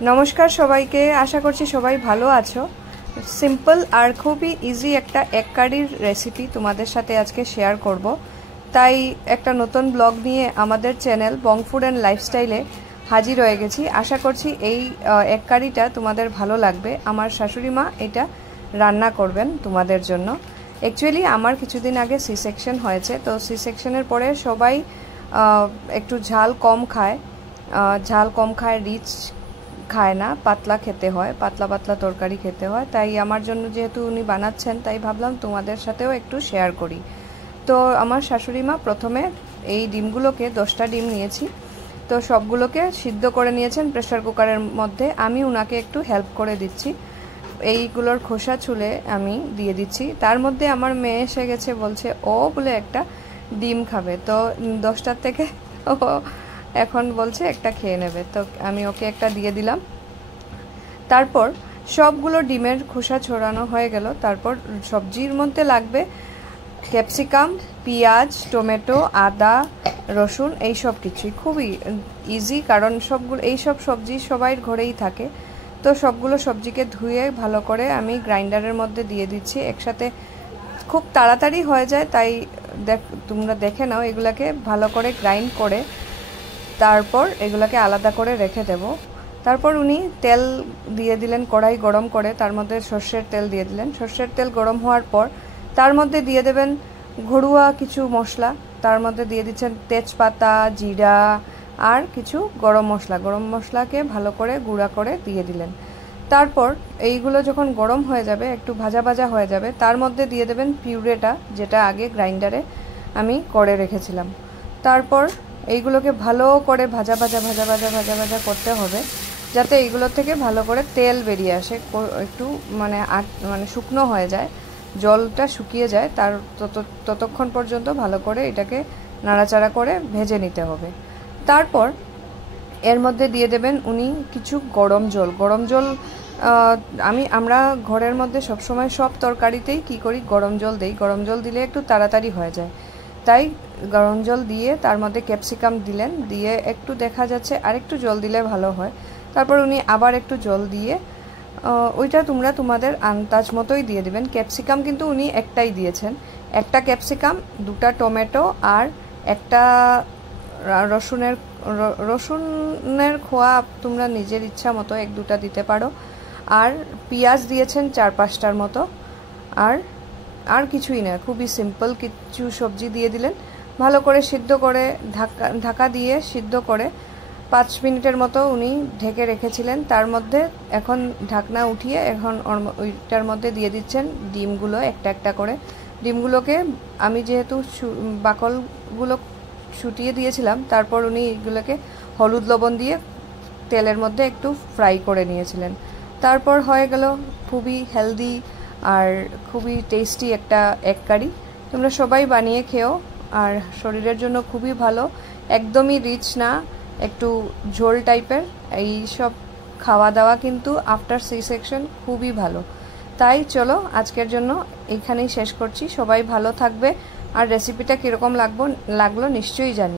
नमस्कार सबाइके आशा करছি সবাই ভালো আছো। সিম্পল আর খুবই ইজি একটা এক কারির রেসিপি তোমাদের সাথে আজকে শেয়ার করব। তাই একটা নতুন ব্লগ নিয়ে আমাদের চ্যানেল বং ফুড এন্ড লাইফস্টাইলে হাজির হয়ে গেছি। আশা করছি এই এক কারিটা তোমাদের ভালো লাগবে। আমার শাশুড়ি মা এটা রান্না করবেন তোমাদের জন্য। অ্যাকচুয়ালি আমার কিছুদিন আগে সি সেকশন হয়েছে, তো সি সেকশনের পরে সবাই একটু ঝাল কম খায়, রিচ খায় না, পাতলা খেতে হয়, পাতলা পাতলা তরকারি খেতে হয়। তাই আমার জন্য যেহেতু উনি বানাচ্ছেন, তাই ভাবলাম তোমাদের সাথেও একটু শেয়ার করি। তো আমার শাশুড়ি মা প্রথমে এই ডিমগুলোকে 10টা ডিম নিয়েছি, তো সবগুলোকে সিদ্ধ করে নিয়েছেন প্রেসার কুকারের মধ্যে। আমি উনাকে একটু হেল্প করে দিচ্ছি, এইগুলোর খোসা ছুলে আমি দিয়ে দিচ্ছি। তার মধ্যে আমার মেয়ে এসে গেছে, বলছে ও বলে একটা ডিম খাবে। তো 10টার থেকে এখন বলছে একটা খেয়ে নেবে, তো আমি ওকে একটা দিয়ে দিলাম। তারপর সবগুলো ডিমের খোসা ছড়ানো হয়ে গেল। তারপর সবজির মধ্যে লাগবে ক্যাপসিকাম, পেঁয়াজ, টমেটো, আদা, রসুন, এই সব কিছুই খুবই ইজি, কারণ এইসব সবজি সবাইয়ের ঘরেই থাকে। তো সবগুলো সবজিকে ধুয়ে ভালো করে আমি গ্রাইন্ডারের মধ্যে দিয়ে দিচ্ছি একসাথে। খুব তাড়াতাড়ি হয়ে যায়, তাই তোমরা দেখে নাও। এগুলাকে ভালো করে গ্রাইন্ড করে তারপর এগুলাকে আলাদা করে রেখে দেব। তারপর উনি তেল দিয়ে দিলেন, কড়াই গরম করে তার মধ্যে সর্ষের তেল দিয়ে দিলেন। সর্ষের তেল গরম হওয়ার পর তার মধ্যে দিয়ে দেবেন ঘরোয়া কিছু মশলা। তার মধ্যে দিয়ে দিচ্ছেন তেজপাতা, জিরা আর কিছু গরম মশলাকে ভালো করে গুঁড়া করে দিয়ে দিলেন। তারপর এইগুলো যখন গরম হয়ে যাবে, একটু ভাজা ভাজা হয়ে যাবে, তার মধ্যে দিয়ে দেবেন পিউরেটা, যেটা আগে গ্রাইন্ডারে আমি করে রেখেছিলাম। তারপর এইগুলোকে ভালো করে ভাজা ভাজা করতে হবে, যাতে এইগুলো থেকে ভালো করে তেল বেরিয়ে আসে, একটু মানে শুকনো হয়ে যায়, জলটা শুকিয়ে যায়। ততক্ষণ পর্যন্ত ভালো করে এটাকে নাড়াচাড়া করে ভেজে নিতে হবে। তারপর এর মধ্যে দিয়ে দেবেন উনি কিছু গরম জল। আমরা ঘরের মধ্যে সবসময় সব তরকারিতেই কি করি, গরম জল দেই। গরম জল দিলে একটু তাড়াতাড়ি হয়ে যায়, তাই গরম জল দিয়ে তার মধ্যে ক্যাপসিকাম দিলেন, দিয়ে একটু দেখা যাচ্ছে আরেকটু জল দিলে ভালো হয়। তারপর উনি আবার একটু জল দিয়ে ওইটা তোমরা তোমাদের আন্দাজ মতোই দিয়ে দিবেন। ক্যাপসিকাম কিন্তু উনি একটাই দিয়েছেন, একটা ক্যাপসিকাম, 2টা টমেটো আর একটা রসুনের খোয়া তোমরা নিজের ইচ্ছা মতো 1-2টা দিতে পারো। আর পেঁয়াজ দিয়েছেন 4-5টার মতো। আর কিছুই না, খুবই সিম্পল কিছু সবজি দিয়ে দিলেন। ভালো করে সিদ্ধ করে ঢাকা দিয়ে সিদ্ধ করে 5 মিনিটের মতো উনি ঢেকে রেখেছিলেন। তার মধ্যে এখন ঢাকনা উঠিয়ে এখন ওইটার মধ্যে দিয়ে দিচ্ছেন ডিমগুলো একটা একটা করে। ডিমগুলোকে আমি যেহেতু বাকলগুলো ছুটিয়ে দিয়েছিলাম, তারপর উনি এগুলোকে হলুদ লবণ দিয়ে তেলের মধ্যে একটু ফ্রাই করে নিয়েছিলেন। তারপর হয়ে গেল খুবই হেলদি আর খুবই টেস্টি একটা এক কারি। তোমরা সবাই বানিয়ে খেও, আর শরীরের জন্য খুবই ভালো। একদমই রিচ না, একটু ঝোল টাইপের। এই সব খাওয়া দাওয়া কিন্তু আফটার সি সেকশন খুবই ভালো। তাই চলো আজকের জন্য এইখানেই শেষ করছি। সবাই ভালো থাকবে, আর রেসিপিটা কীরকম লাগলো নিশ্চয়ই জানি।